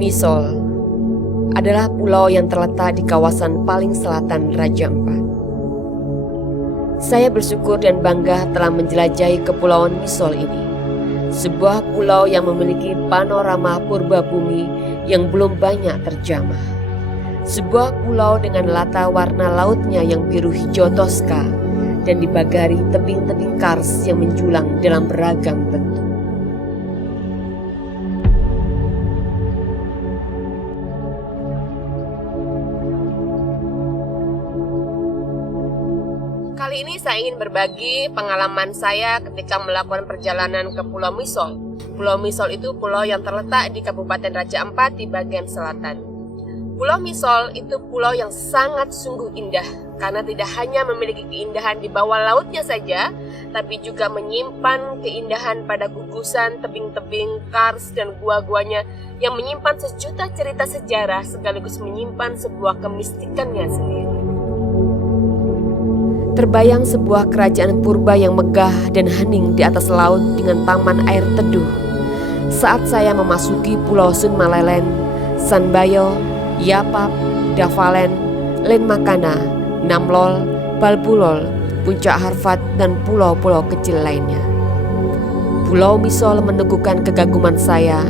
Misol adalah pulau yang terletak di kawasan paling selatan Raja Ampat. Saya bersyukur dan bangga telah menjelajahi kepulauan Misol ini, sebuah pulau yang memiliki panorama purba bumi yang belum banyak terjamah. Sebuah pulau dengan latar warna lautnya yang biru hijau toska dan dibagari tebing-tebing kars yang menjulang dalam beragam bentuk. Kali ini saya ingin berbagi pengalaman saya ketika melakukan perjalanan ke Pulau Misol. Pulau Misol itu pulau yang terletak di Kabupaten Raja Ampat di bagian selatan. Pulau Misol itu pulau yang sangat sungguh indah karena tidak hanya memiliki keindahan di bawah lautnya saja, tapi juga menyimpan keindahan pada gugusan tebing-tebing, kars, dan gua-guanya yang menyimpan sejuta cerita sejarah sekaligus menyimpan sebuah kemistikannya sendiri. Terbayang sebuah kerajaan purba yang megah dan hening di atas laut dengan taman air teduh. Saat saya memasuki Pulau Sun Malellen, Sanbayo, Yapap, Davalen, Len Makana, Namlol, Balbulol, Puncak Harfat, dan pulau-pulau kecil lainnya. Pulau Misol meneguhkan kegaguman saya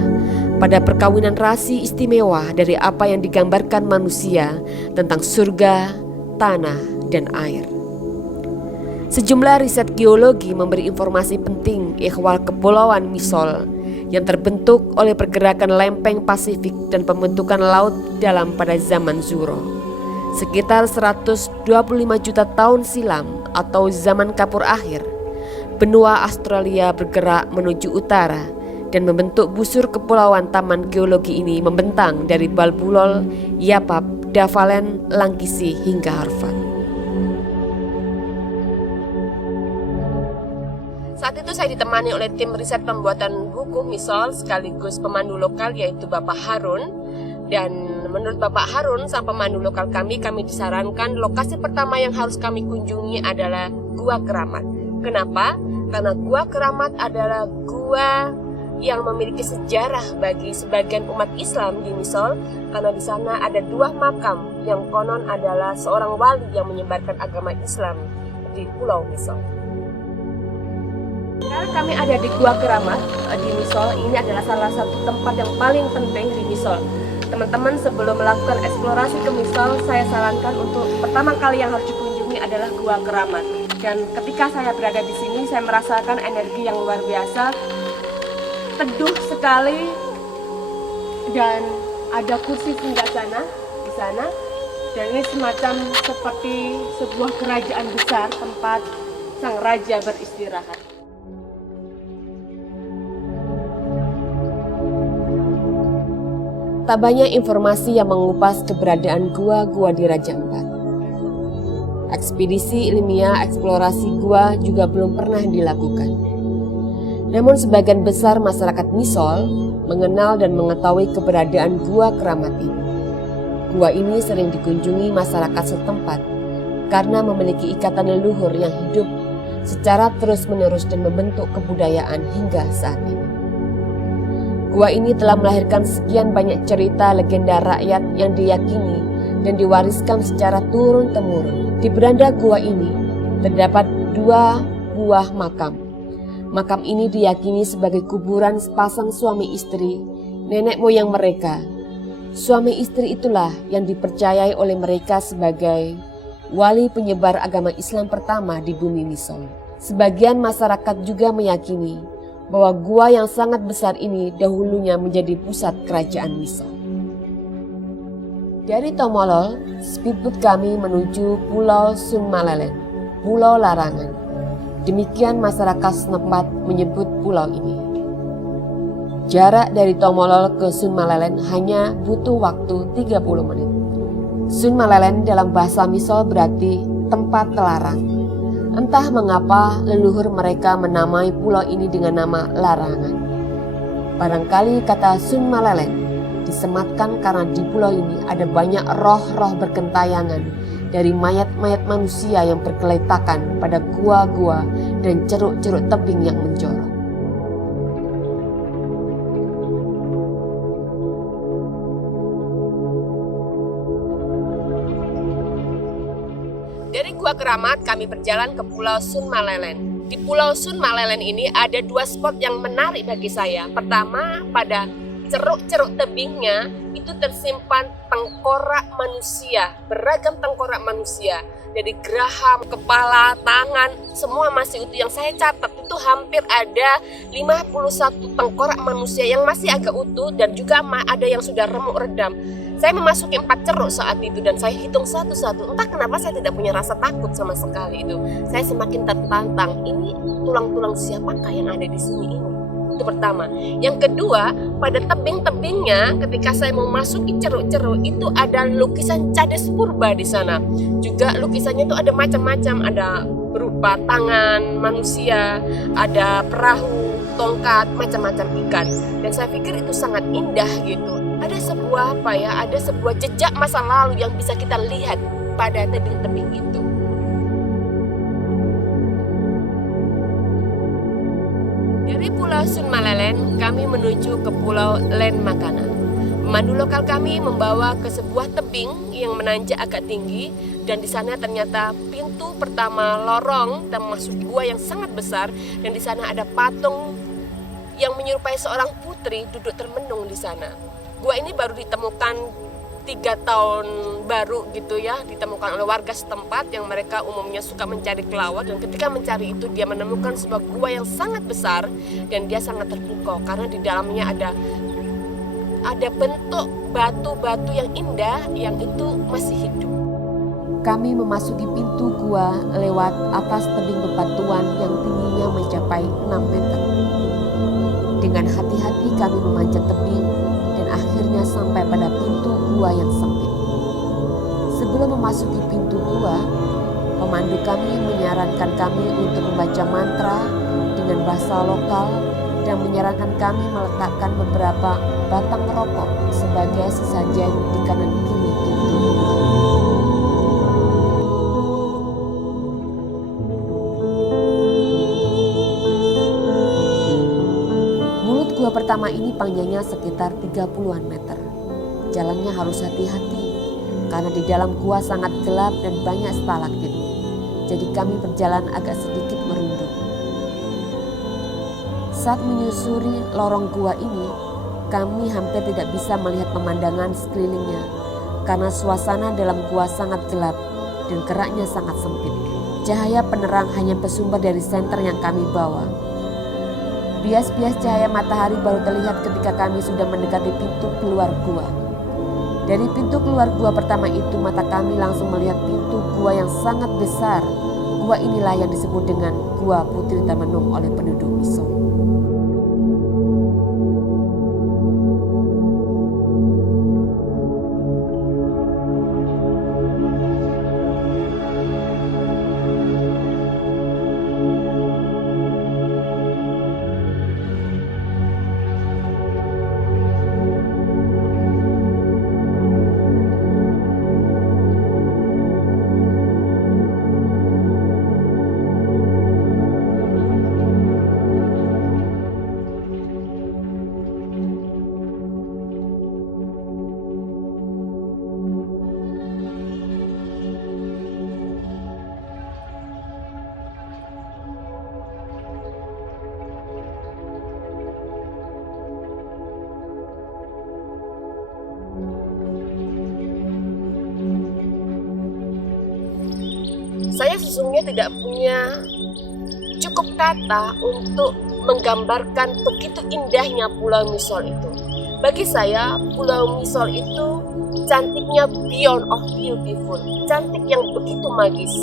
pada perkawinan rasi istimewa dari apa yang digambarkan manusia tentang surga, tanah, dan air. Sejumlah riset geologi memberi informasi penting ihwal kepulauan Misol yang terbentuk oleh pergerakan lempeng Pasifik dan pembentukan laut dalam pada zaman Zuro. Sekitar 125 juta tahun silam atau zaman Kapur akhir, benua Australia bergerak menuju utara dan membentuk busur kepulauan taman geologi ini membentang dari Balbulol, Yapap, Davalen, Langkisi hingga Harfat. Saat itu saya ditemani oleh tim riset pembuatan buku Misol sekaligus pemandu lokal yaitu Bapak Harun. Dan menurut Bapak Harun sang pemandu lokal kami disarankan lokasi pertama yang harus kami kunjungi adalah Gua Keramat. Kenapa? Karena Gua Keramat adalah gua yang memiliki sejarah bagi sebagian umat Islam di Misol, karena di sana ada dua makam yang konon adalah seorang wali yang menyebarkan agama Islam di Pulau Misol. Sekarang kami ada di Gua Keramat di Misol. Ini adalah salah satu tempat yang paling penting di Misol. Teman-teman, sebelum melakukan eksplorasi ke Misol, saya sarankan untuk pertama kali yang harus dikunjungi adalah Gua Keramat. Dan ketika saya berada di sini, saya merasakan energi yang luar biasa, teduh sekali, dan ada kursi singgasana di sana. Dan ini semacam seperti sebuah kerajaan besar tempat sang raja beristirahat. Tak banyak informasi yang mengupas keberadaan gua-gua di Raja Ampat. Ekspedisi ilmiah eksplorasi gua juga belum pernah dilakukan. Namun sebagian besar masyarakat Misol mengenal dan mengetahui keberadaan Gua Keramat ini. Gua ini sering dikunjungi masyarakat setempat karena memiliki ikatan leluhur yang hidup secara terus-menerus dan membentuk kebudayaan hingga saat ini. Gua ini telah melahirkan sekian banyak cerita legenda rakyat yang diyakini dan diwariskan secara turun-temurun. Di beranda gua ini terdapat dua buah makam. Makam ini diyakini sebagai kuburan sepasang suami istri, nenek moyang mereka. Suami istri itulah yang dipercayai oleh mereka sebagai wali penyebar agama Islam pertama di bumi Misol. Sebagian masyarakat juga meyakini bahwa gua yang sangat besar ini dahulunya menjadi pusat kerajaan Misol. Dari Tomolol, speedboat kami menuju Pulau Sun Malellen, Pulau Larangan. Demikian masyarakat setempat menyebut pulau ini. Jarak dari Tomolol ke Sun Malellen hanya butuh waktu 30 menit. Sun Malellen dalam bahasa Misol berarti tempat terlarang. Entah mengapa leluhur mereka menamai pulau ini dengan nama Larangan. Barangkali kata Sun Malellen disematkan karena di pulau ini ada banyak roh-roh berkentayangan dari mayat-mayat manusia yang berkeletakan pada gua-gua dan ceruk-ceruk tebing yang menjorok. Gua Keramat kami berjalan ke Pulau Sun Malellen. Di Pulau Sun Malellen ini ada dua spot yang menarik bagi saya. Pertama, pada ceruk-ceruk tebingnya itu tersimpan tengkorak manusia, beragam tengkorak manusia. Dari geraham, kepala, tangan, semua masih utuh. Yang saya catat itu hampir ada 51 tengkorak manusia yang masih agak utuh dan juga ada yang sudah remuk redam. Saya memasuki 4 ceruk saat itu dan saya hitung satu-satu. Entah kenapa saya tidak punya rasa takut sama sekali itu. Saya semakin tertantang. Ini tulang-tulang siapakah yang ada di sini ini? Itu pertama. Yang kedua, pada tebing-tebingnya ketika saya memasuki ceruk-ceruk itu ada lukisan Cades Purba di sana. Juga lukisannya itu ada macam-macam, ada berupa tangan manusia, ada perahu, tongkat, macam-macam ikan. Dan saya pikir itu sangat indah gitu. Ada sebuah jejak masa lalu yang bisa kita lihat pada tebing-tebing itu. Dari Pulau Sun Malellen, kami menuju ke Pulau Len Makana. Pemandu lokal kami membawa ke sebuah tebing yang menanjak agak tinggi dan di sana ternyata pintu pertama lorong dan masuk gua yang sangat besar dan di sana ada patung yang menyerupai seorang putri duduk termenung di sana. Gua ini baru ditemukan 3 tahun baru gitu ya, ditemukan oleh warga setempat yang mereka umumnya suka mencari kelawar dan ketika mencari itu dia menemukan sebuah gua yang sangat besar dan dia sangat terpukau karena di dalamnya ada bentuk batu-batu yang indah yang itu masih hidup. Kami memasuki pintu gua lewat atas tebing bebatuan yang tingginya mencapai 6 meter. Dengan hati-hati kami memanjat tebing dan akhirnya sampai pada pintu gua yang sempit. Sebelum memasuki pintu gua, pemandu kami menyarankan kami untuk membaca mantra dengan bahasa lokal dan menyarankan kami meletakkan beberapa batang rokok sebagai sesajen di kanan kiri pintu gua. Mulut gua pertama ini panjangnya sekitar 30-an meter. Jalannya harus hati-hati karena di dalam gua sangat gelap dan banyak stalagtit. Jadi kami berjalan agak sedikit merunduk. Saat menyusuri lorong gua ini, kami hampir tidak bisa melihat pemandangan sekelilingnya karena suasana dalam gua sangat gelap dan keraknya sangat sempit. Cahaya penerang hanya bersumber dari senter yang kami bawa. Bias-bias cahaya matahari baru terlihat ketika kami sudah mendekati pintu keluar gua. Dari pintu keluar gua pertama itu mata kami langsung melihat pintu gua yang sangat besar. Gua inilah yang disebut dengan Gua Putri Termenung oleh penduduk Misol. Saya sesungguhnya tidak punya cukup kata untuk menggambarkan begitu indahnya Pulau Misol itu. Bagi saya, Pulau Misol itu cantiknya beyond of beautiful, cantik yang begitu magis.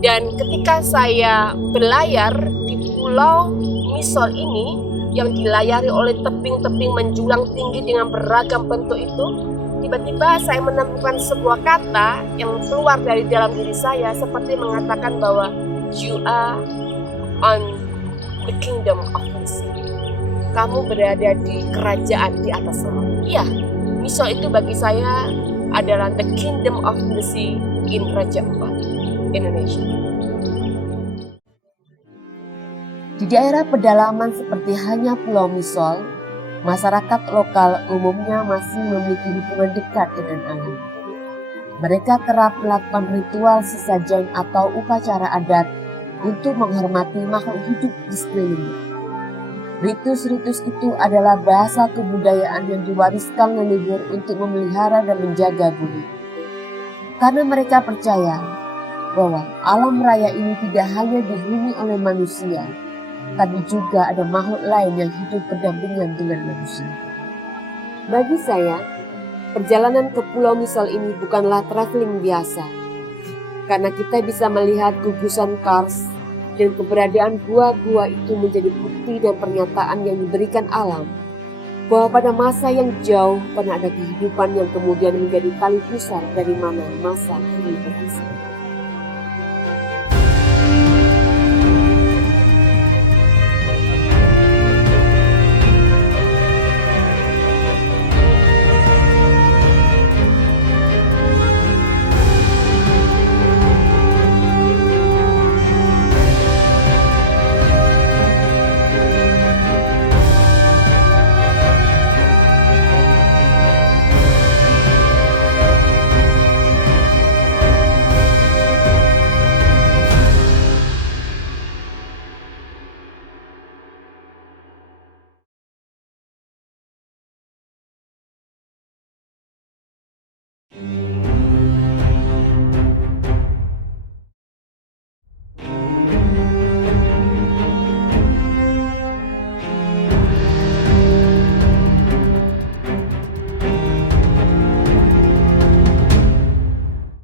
Dan ketika saya berlayar di Pulau Misol ini yang dilayari oleh tebing-tebing menjulang tinggi dengan beragam bentuk itu, tiba-tiba saya menemukan sebuah kata yang keluar dari dalam diri saya seperti mengatakan bahwa you are on the kingdom of the sea. Kamu berada di kerajaan di atas laut. Iya, Misol itu bagi saya adalah the kingdom of the sea in Raja Ampat, Indonesia. Di daerah pedalaman seperti halnya Pulau Misol, masyarakat lokal umumnya masih memiliki hubungan dekat dengan alam. Mereka kerap melakukan ritual sesajen atau upacara adat untuk menghormati makhluk hidup di sekelilingnya. Ritus-ritus itu adalah bahasa kebudayaan yang diwariskan leluhur untuk memelihara dan menjaga bumi. Karena mereka percaya bahwa alam raya ini tidak hanya dihuni oleh manusia, tapi juga ada makhluk lain yang hidup berdampingan dengan manusia. Bagi saya, perjalanan ke Pulau Misol ini bukanlah traveling biasa, karena kita bisa melihat gugusan kars dan keberadaan gua-gua itu menjadi bukti dan pernyataan yang diberikan alam bahwa pada masa yang jauh pernah ada kehidupan yang kemudian menjadi tali pusar dari mana masa kini berpisah.